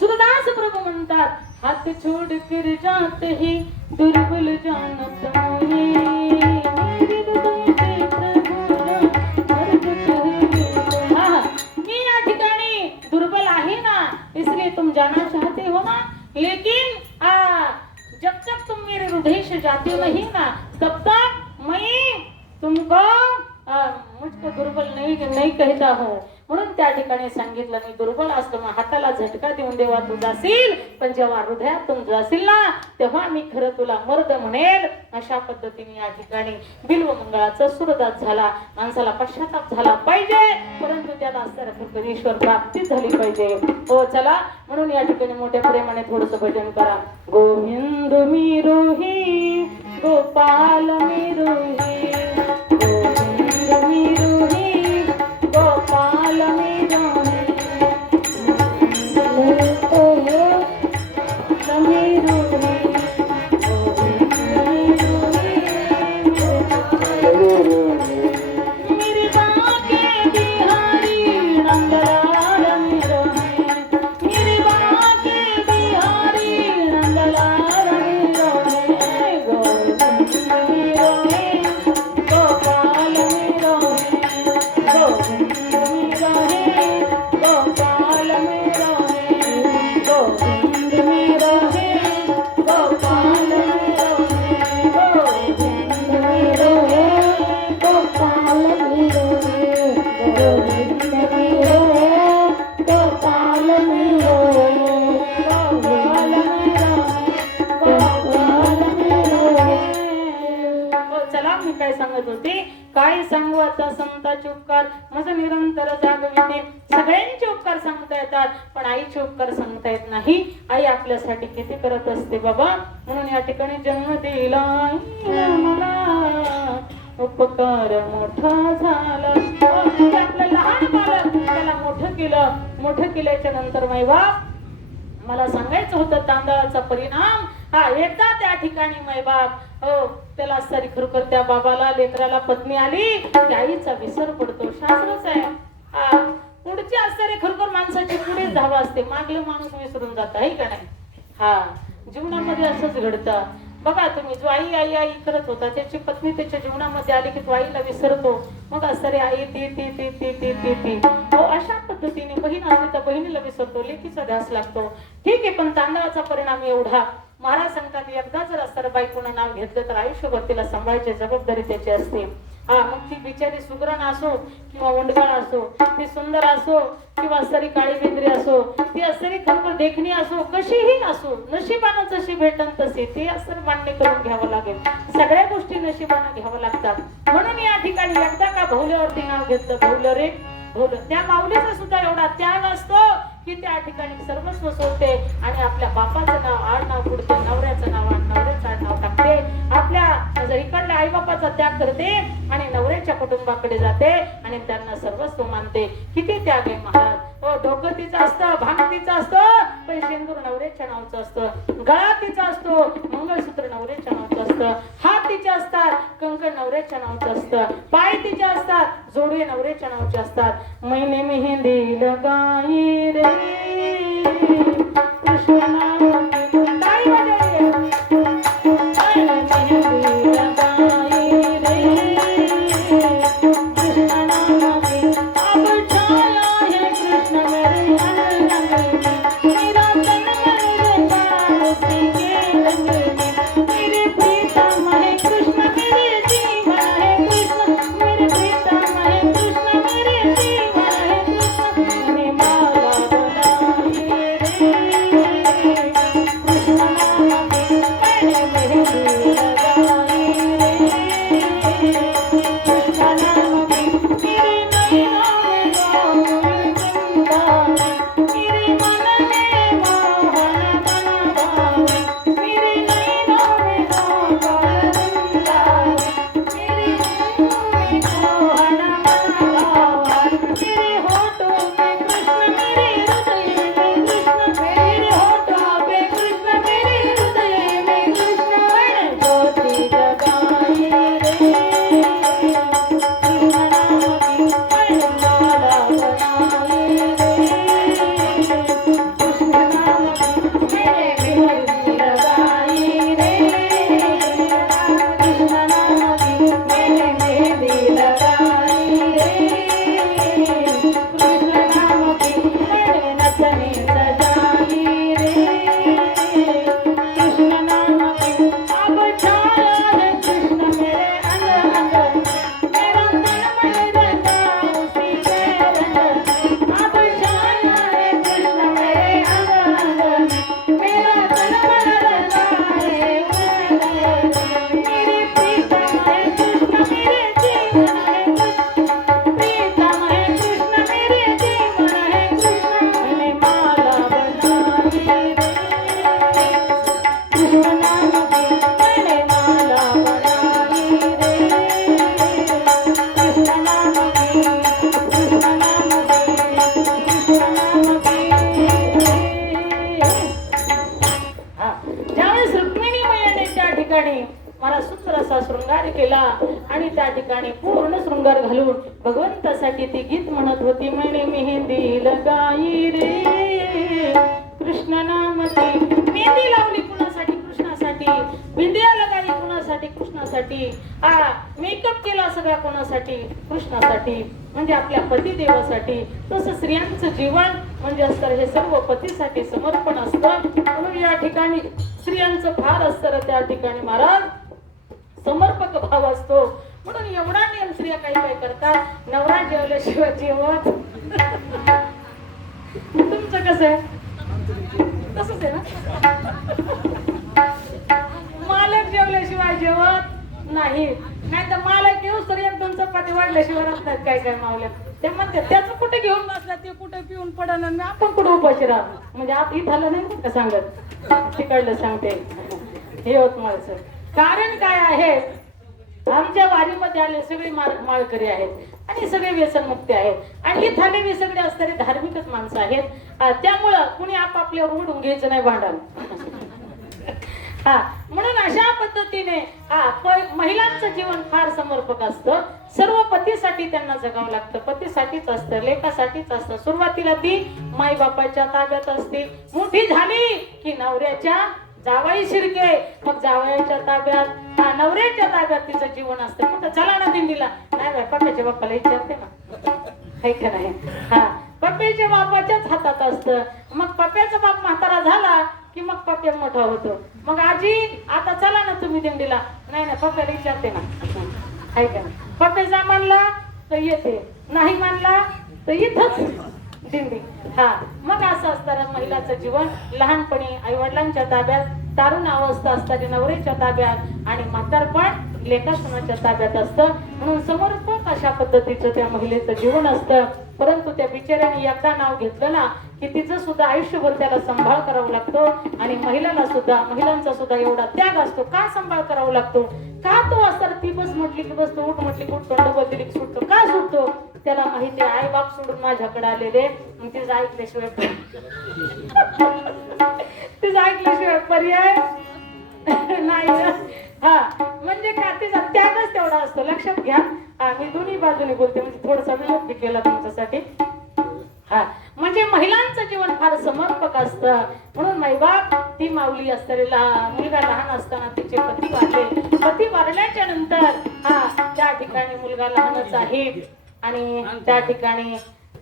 सुरदास प्रभू म्हणतात हात छोड कर जात ही दुर्बल जानत देश जाती नहीं ना तब तक मैं तुमको मुझको दुर्बल नहीं नहीं कहता हूँ। म्हणून त्या ठिकाणी सांगितलं मी दुर्बल असतो मग हाताला झटका देऊन देवा तू जाशील. पण जेव्हा हृदयातून जाशील ना तेव्हा मी खरं तुला मर्द म्हणेल. अशा पद्धतीने या ठिकाणी बिल्व मंगळाचा सुरदास झाला. माणसाला पश्चाताप झाला पाहिजे परंतु त्याला असणाऱ्या ईश्वर प्राप्ती झाली पाहिजे. हो चला म्हणून या ठिकाणी मोठ्या प्रेमाने थोडस भजन करा. गोविंद मी रोही गोपाल मी सांगता येतात पण आईचे उपकार सांगता येत नाही. आई आपल्यासाठी किती करत असते बाबा? म्हणून या ठिकाणी जन्म दिला. उपकार मोठा झाला. आपलं लहान बालक त्याला मोठं केलं. मोठं केल्याच्यानंतर माई मला सांगायचं होतं तांदळाचा परिणाम. हा एकदा त्या ठिकाणी मैबाप हो त्याला सारी खरोखर त्या बाबाला लेकराला पत्नी आली. त्या आईचा विसर पडतो. शास्त्रच आहे हा पुढची असणारे खरोखर माणसाची पुढे धावा असते. मागलं माणूस विसरून जात आहे का नाही? हा जीवनामध्ये असंच घडतं. बघा तुम्ही जो आई आई आई करत होता त्याची पत्नी त्याच्या जीवनामध्ये आली की तो आईला विसरतो. मग असणारे आई ती ती ती ती ती ती ती. हो अशा पद्धतीने बहीण असली तर बहिणीला विसरतो लेखीचा ध्यास लागतो. ठीक आहे पण तांदळाचा परिणाम एवढा. महाराज सांगतात एकदा जर असतं बायकोनं नाव घेतलं तर आयुष्यभर तिला सांभाळायची जबाबदारी त्याची असते. हा मग ती बिचारी सुगरण असो किंवा उंडगाळ असो ती सुंदर असो किंवा सरी काळी बेंद्री असो ती असरी खरोखर देखणी असो कशीही असो नशिबानं जशी भेटन तसे ते असं मान्य करून घ्यावं लागेल. सगळ्या गोष्टी नशिबानं घ्यावं लागतात. म्हणून या ठिकाणी एकदा का भोवल्यावरती नाव घेतलं भोवलं रे भोवलं. त्या माऊलीचा सुद्धा एवढा त्याग असतो की त्या ठिकाणी सर्वस्व सोडते आणि आपल्या बापाचं नाव आडनाव पुढते नवऱ्याचं नाव आणि नवऱ्याचं आडनाव टाकते. आपल्या इकडल्या आई बापाचा त्याग करते आणि नवऱ्याच्या कुटुंबाकडे जाते आणि त्यांना सर्वस्व मानते. किती त्याग आहे महाराज. हो डोकं तिचं असतं भांग तिचं असतं पण शेंदूर नवऱ्याच्या नावचं असतं. गळा तिचा असतो मंगळसूत्र नवऱ्याच्या नावचं असतं. हात तिचे असतात कंकण नवऱ्याच्या नावचं असतं. पाय तिचे असतात जोडवे नवऱ्याच्या नावचे असतात. मैने मेहंदी लगाई रे कृष्णा भगवंतासाठी ती गीत म्हणत होती म्हणे मेहंदी लगाई रे. कृष्ण नामती मेहंदी लावली कुणासाठी? कृष्णासाठी. बिंदिया लगाई कुणासाठी? कृष्णासाठी. आ मेकअप केला सगळा कोणासाठी? कृष्णासाठी. म्हणजे आपल्या पतिदेवासाठी. तसं स्त्रियांचं जीवन म्हणजे असतं हे सर्व पतीसाठी समर्पण असतं. म्हणून या ठिकाणी स्त्रियांचं फार असतं त्या ठिकाणी महाराज. समर्पक भाव असतो. म्हणून एवढा नियम स्त्रिया काही काही करतात नवरा जेवल्याशिवाय जेवत. तुमचं कसं आहे? तसंच आहे ना? मालक जेवल्याशिवाय जेवत नाही. नाही तर मालक घेऊ तर एक चपाती वाढल्याशिवाय राहतात काय काय मावल्यात. ते म्हणते त्याचं कुठे घेऊन बसला? ते कुठे पिऊन पडन? आणि आपण कुठे उपाशी राहतो म्हणजे आप इथं आलं नाही का सांगत? तिकडलं सांगते. हे यवतमाळचं कारण काय आहे? आमच्या वारीमध्ये आले सगळे माळकरी आहेत आणि सगळे व्यसनमुक्ती आहेत. आणि हे थाले सगळे असणारे धार्मिकच माणसं आहेत. त्यामुळं कुणी आपापल्यावर उडून घ्यायचं नाही भांडण. हा म्हणून अशा पद्धतीने महिलांचं जीवन फार समर्पक असतं. सर्व पतीसाठी त्यांना जगावं लागतं. पतीसाठीच असतं लेखासाठीच असतं. सुरुवातीला ती माई बापाच्या ताब्यात असते मोठी झाली की नवऱ्याच्या जावाई शिरके. मग जावयाच्या ताब्यात हा नवऱ्याच्या ताब्यात तिचं जीवन असतं. कुठं चला ना दिंडीला. नाही बाय पप्पाच्या बाप्पाला विचारते ना. काही का नाही? हा. पप्प्याच्या बापाच्याच हातात असतं. मग पप्प्याचा बाप म्हातारा झाला की मग पप्प्या मोठा होतो. मग आजी आता चला ना तुम्ही दिंडीला. नाही ना पप्प्याला विचारते ना. है का नाही? पप्प्याचा मानला तर येते. नाही मानला तर इथंच दिंडी. हा. मग असं असताना महिलाचं जीवन लहानपणी आई वडिलांच्या ताब्यात तारुण अवस्था असतात नवऱ्याच्या ताब्यात आणि म्हातारपण लेखा ताब्यात असतं. म्हणून समर्पक अशा पद्धतीचं त्या महिलेचं जीवन असतं. परंतु त्या बिचाऱ्याने एकदा नाव घेतलं ना की तिचं सुद्धा आयुष्यभर त्याला सांभाळ करावा लागतो. आणि महिलांना सुद्धा महिलांचा सुद्धा एवढा त्याग असतो. का सांभाळ करावा लागतो? का तो असतात ती बस म्हटली की बस तो उठ म्हटली की उठतो डबल दिली की सुटतो? का सुटतो? त्याला माहिती आई बाप सोडून माझ्याकडे आलेले. तिचं ऐकल्याशिवाय तिचं ऐकल्याशिवाय पर्याय नाही हा म्हणजे का? तिचा त्यागच तेवढा असतो. लक्षात घ्या. मी दोन्ही बाजूने बोलते. म्हणजे थोडासा विरोध केला तुमच्यासाठी. हा म्हणजे महिलांचं जीवन फार समर्पक असतं. म्हणून माईबाप ती माऊली असलेला मुलगा लहान असताना तिचे पती वारले. पती वारल्याच्या नंतर हा त्या ठिकाणी मुलगा लहानच आहे. आणि त्या ठिकाणी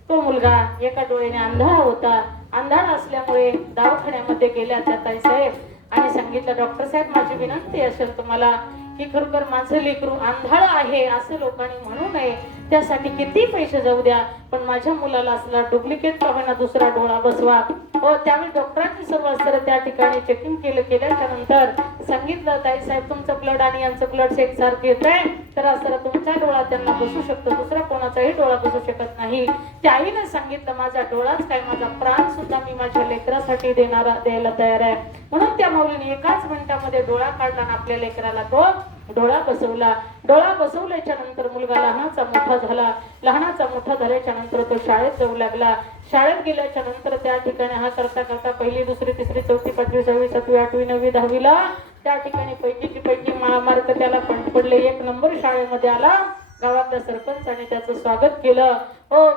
तो मुलगा एका डोळ्याने अंधार होता. अंधार असल्यामुळे दवाखान्यामध्ये गेल्या त्या ताई साहेब. आणि सांगितलं डॉक्टर साहेब माझी विनंती असेल तुम्हाला की खरोखर माझं लेकरू आंधळ आहे असं लोकांनी म्हणू नये. त्यासाठी किती पैसे जाऊ द्या पण माझ्या मुलाला असला डुप्लिकेट का दुसरा डोळा बसवा. हो त्यावेळी डॉक्टरांनी सर्व त्या ठिकाणी चेकिंग केलं. केल्याच्यानंतर सांगितलं ताई साहेब तुमचं ब्लड आणि यांचं ब्लड सेट सारखं येत आहे तर असं तुमचा डोळा त्यांना बसू शकतो दुसरा कोणाचाही डोळा बसू शकत नाही. त्या आईने सांगितलं माझा डोळाच काय माझा प्राण सुद्धा मी माझ्या लेकरासाठी देणारा द्यायला तयार आहे. म्हणून त्या माऊलीने एकाच मिनिटामध्ये डोळा काढला आणि आपल्या लेकराला तो डोळा बसवला. डोळा बसवल्याच्या नंतर मुलगा लहानाचा मोठा झाला. लहानाचा मोठा झाल्याच्यानंतर तो शाळेत जाऊ लागला. शाळेत गेल्याच्यानंतर त्या ठिकाणी हा करता करता पहिली दुसरी तिसरी चौथी पाचवी सहावी सातवी आठवी नववी दहावीला त्या ठिकाणी पैकीची पैकी महामार्ग त्याला पडले. एक नंबर शाळेमध्ये आला गावातल्या सरपंचाने त्याचं स्वागत केलं. हो.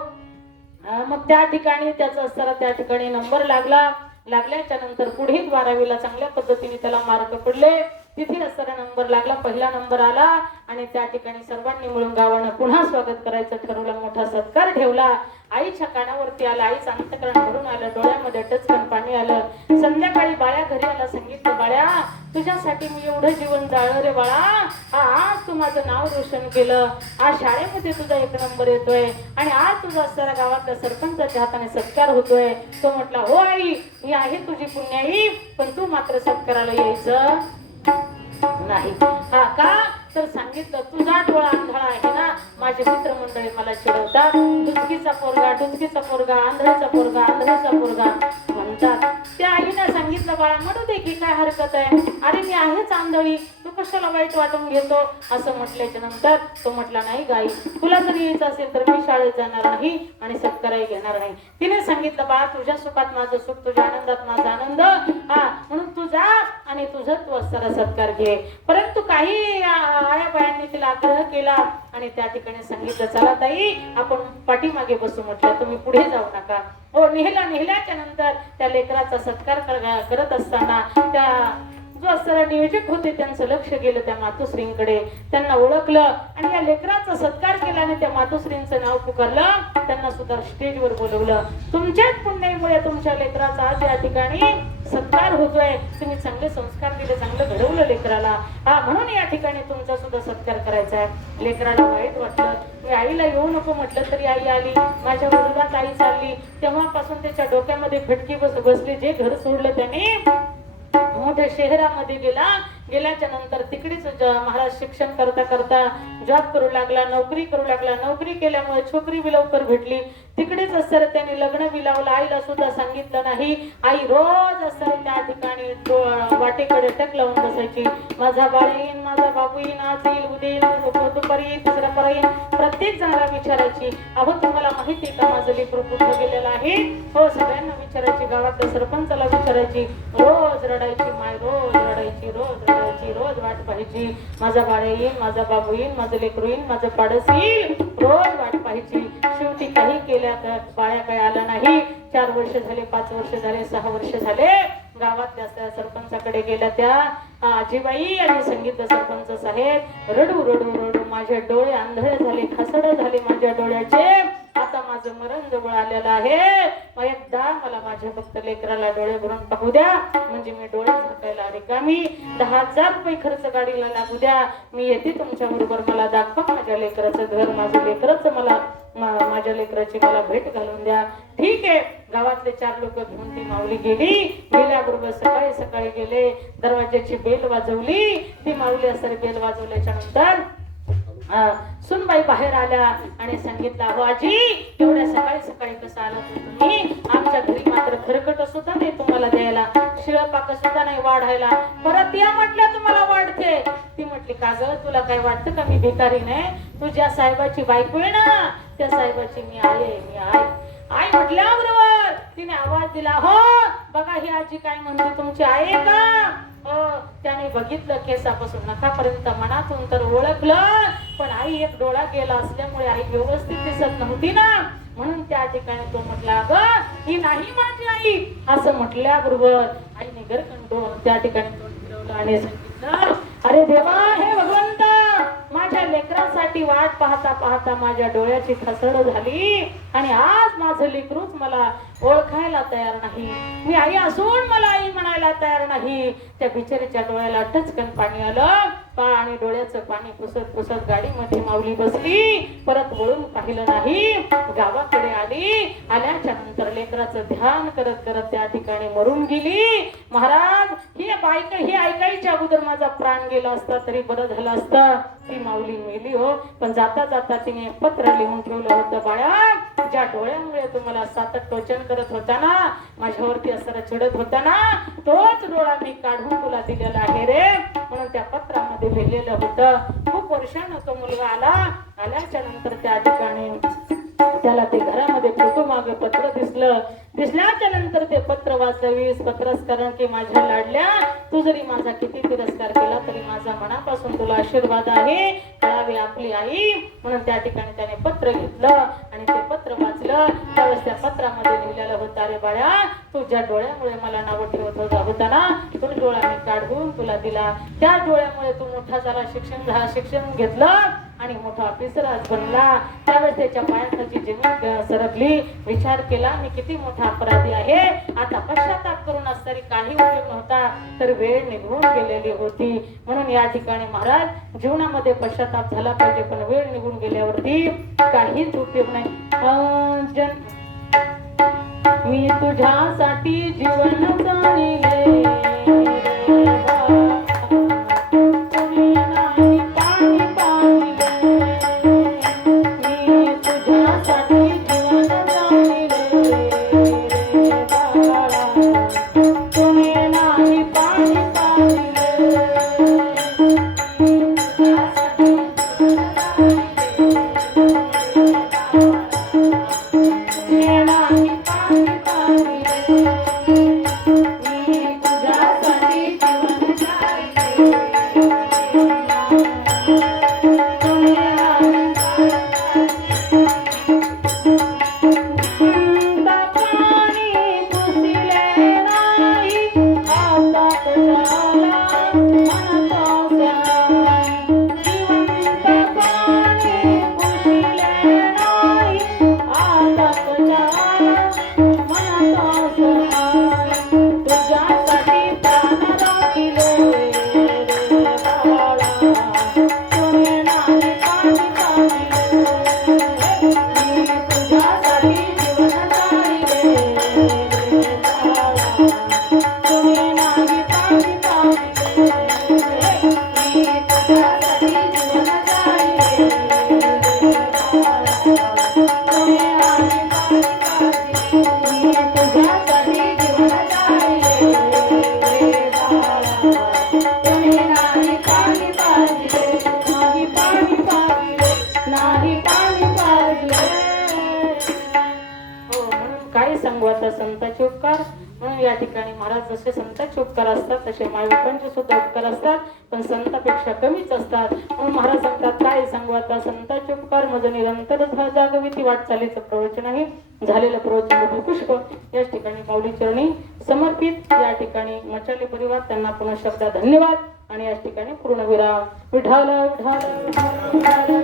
मग त्या ठिकाणी त्याचा असताना त्या ठिकाणी नंबर लागला. लागल्याच्या नंतर पुढे बारावीला चांगल्या पद्धतीने त्याला मार्क पडले. तिथे असताना नंबर लागला पहिला नंबर आला आणि त्या ठिकाणी सर्वांनी मिळून गावानं पुन्हा स्वागत करायचं ठरवलं. मोठा सत्कार ठेवला. आईच्या कानावरती आला आईच अंतकरण भरून आलं डोळ्यामध्ये टचकन पाणी आलं. संध्याकाळी बाळ्या घरी आला सांगितलं बाळ्या. तुझ्यासाठी मी एवढं जीवन जाळलं रे बाळा. आज तू माझं नाव रोशन केलं. आज शाळेमध्ये तुझा एक नंबर येतोय. आणि आज तुझा सारा गावातल्या सरपंचाच्या हाताने सत्कार होतोय. तो म्हटला हो आई मी आहे तुझी पुण्याई पण तू मात्र सत्काराला यायचं नाही. हा का? तर सांगितलं तुझा डोळा आंधळा आहे ना माझे मित्रमंडळी मला चिडवतात. डुचकीचा पोरगा डुचकीचा पोरगा आंधळीचा पोरगा आंधळीचा पोरगा म्हणतात. त्या आईनं सांगितलं बाळा म्हणू दे की काय हरकत आहे. अरे मी आहेच आंधळी. तू कशाला वाईट वाटून घेतो? असं म्हटल्याच्या नंतर तो म्हटला नाही गाई तुला जर यायचं असेल तर मी शाळेत जाणार नाही आणि सत्कारही घेणार नाही. तिने सांगितलं बाळा तुझ्या सुखात माझं सुख तुझ्या आनंदात माझा आनंद. हा म्हणून तू जा आणि तुझं तू असताना सत्कार घे. परंतु काही आया बायांनी तिला आग्रह केला आणि त्या ठिकाणी सांगितलं चला ताई आपण पाठीमागे बसू म्हटलं तुम्ही पुढे जाऊ नका. हो नेहला नेहल्याच्या नंतर त्या लेकराचा सत्कार करत असताना त्या जो असणारा नियोजक होते त्यांचं लक्ष गेलं त्या मातोश्रींकडे. त्यांना ओळखलं आणि या लेकराचा सत्कार केला आणि त्या मातोश्रींचं नाव पुकारलं. त्यांना सुद्धा स्टेजवर बोलवलं. तुमच्याच पुण्यामुळे तुमच्या लेकराचा आज या ठिकाणी सत्कार होतोय. तुम्ही चांगले संस्कार दिले चांगलं घडवलं लेकराला. हा म्हणून या ठिकाणी तुमचा सुद्धा सत्कार करायचा आहे लेकराला वाईट वाटलं. मी आईला येऊ नको म्हटलं तरी आई आली. माझ्या विरोधात आई चालली. तेव्हापासून त्याच्या डोक्यामध्ये फटकी बस बसली जे घर सोडलं त्याने मोठ्या शहरामध्ये गेला गेल्याच्यानंतर तिकडेच महाराज शिक्षण करता करता जॉब करू लागला नोकरी करू लागला. नोकरी केल्यामुळे छोकरी बी लवकर भेटली. तिकडेच असताना त्याने लग्न बी लावलं. आईला सुद्धा सांगितलं नाही. आई रोज असताना त्या ठिकाणी वाटेकडे टक लावून बसायची. माझा बाळ येईन माझा बाबू येईन आज येईल उद्या येईल दुपारी येईल तिसरा परा येईल. प्रत्येक जणाला विचारायची अहो तुम्हाला माहिती का माझं लेकरू कुठं गेलेलं आहे? हो सगळ्यांना विचारायची गावातल्या सरपंचाला विचारायची. रोज रडायची माय रोज रडायची रोज रडायची. रोज वाट पाहायची. माझा बाळ येईल माझा बाबू येईल माझं लेकरू येईल माझं पाडस येईल. रोज वाट पाहायची. शेवटी काही केल्या तर बाया काय आला नाही. चार वर्ष झाले पाच वर्ष झाले सहा वर्ष झाले. गावातल्या त्या सरपंचाकडे गेल्या त्या आजीबाई आणि संगीत सरपंच साहेब. रडू रडू रडू. माझे डोळे आंधळे झाले खसड झाले माझ्या डोळ्याचे. आता माझं मरण जवळ आलेलं आहे. मग एकदा मला माझ्या फक्त लेकराला डोळे भरून पाहू द्या. म्हणजे मी डोळे झाकायला रिकामी. दहा हजार रुपये खर्च गाडीला लागू द्या. मी येते तुमच्या बरोबर मला दाखवा माझ्या लेकराचं घर माझं लेकरच मला माझ्या लेकराची मला भेट घालून द्या. ठीक आहे. गावातले चार लोक घेऊन ती माऊली गेली. गेल्याबरोबर सकाळी सकाळी गेले. दरवाज्याची बेल वाजवली. ती माऊली असं बेल वाजवल्याच्या नंतर सुनबाई बाहेर आल्या आणि सांगितलं अहो आजी एवढ्या सकाळी सकाळी कसं आला तुम्ही? आमच्या घरी मात्र खरकट सुद्धा नाही तुम्हाला द्यायला. शिळपाक सुद्धा नाही वाढायला. परत या म्हटल्या तुम्हाला वाढते. ती म्हटली का ग तुला काय वाटतं का मी भिकारी नाही तू ज्या साहेबाची बायको आहे ना? त्या साहेबाची मी आले मी आई. आई म्हटल्याबरोबर. तिने आवाज दिला हो बघा ही आजी काय म्हणते तुमची आई आहे का? त्याने बघितलं केसापासून नखापर्यंत मनातून तर ओळखलं. पण आई एक डोळा गेला असल्यामुळे आई व्यवस्थित दिसत नव्हती ना. म्हणून त्या ठिकाणी तो म्हटला ग ही नाही माझी आई. असं म्हटल्याबरोबर आईने गरकंडो त्या ठिकाणी तोंड फिरवलं आणि सांगितलं अरे देवा हे भगवंत लेकरांसाठी वाट पाहता पाहता माझ्या डोळ्याची खसड झाली. आणि आज माझं लेकरूच मला ओळखायला तयार नाही. मी आई असून मला आई म्हणायला तयार नाही. त्या बिचारीच्या डोळ्याला टचकन पाणी आलं. आणि डोळ्याचं पाणी पुसत पुसत गाडीमध्ये माऊली बसली. परत वळून पाहिलं नाही. गावाकडे आली. आल्याच्यानंतर लेकराचं ध्यान करत करत त्या ठिकाणी मरून गेली. महाराज ही बायक हे ऐकायच्या अगोदर माझा प्राण गेला असता तरी बरं झालं असतं. ती माऊली मेली हो. पण जाता जाता तिने एक पत्र लिहून ठेवलं होतं बाळा ज्या डोळ्यामुळे तुम्हाला सातत टोचन करत होता ना माझ्यावरती असं चिडत होता ना तोच डोळा मी काढून तुला दिलेला आहे रे. म्हणून त्या पत्रामध्ये लिहिलेलं होतं खूप वर्षानं तो मुलगा आला. आल्याच्यानंतर त्या ठिकाणी त्याला ते घरामध्ये फोटो मागे पत्र दिसलं. दिसल्याच्या नंतर ते पत्र वाचलं वीस पत्रस्करण की माझ्या लाडल्या तू जरी माझा किती तिरस्कार केला तरी माझा मनापासून तुला आशीर्वाद आहे. कळावी आपली आई. म्हणून त्या ठिकाणी त्याने पत्र घेतलं आणि ते पत्र वाचलं. त्यावेळेस त्या पत्रामध्ये लिहिलेलं होतं अरे बाळा तू ज्या डोळ्यामुळे मला नाव ठेवत होता ना? तो डोळा मी काढून तुला दिला. त्या डोळ्यामुळे तू मोठा झाला शिक्षण झा शिक्षण घेतलं. आणि मोठा ऑफिसर आज बनला. त्यावेळेस त्याच्या पायाखाची जमीन सरकली. विचार केला मी किती मोठा अपराधी आहे. आता पश्चाताप करून असणारी काही उपयोग नव्हता. तर वेळ निघून गेलेली होती. म्हणून या ठिकाणी महाराज जीवनामध्ये पश्चाताप झाला पाहिजे पण वेळ निघून गेल्यावरती काहीच उपयोग नाही. मी तुझ्यासाठी जीवन चालले या ठिकाणी महाराज जसे संतांचे उपकार असतात तसे मायबापांचे सुद्धा उपकार असतात पण संतापेक्षा कमीच असतात. म्हणून महाराज सांगतात काय सांगू आता? संतांचे उपकार मज म्हणजे निरंतर जागविती वाटचालीचं प्रवचन आहे. झालेलं प्रवचन म्हणजे पुष्प. या ठिकाणी माऊली चरणी समर्पित. या ठिकाणी मचाले परिवार त्यांना पुन्हा शब्दा धन्यवाद. आणि या ठिकाणी पूर्णविराम. विठाल विठाल.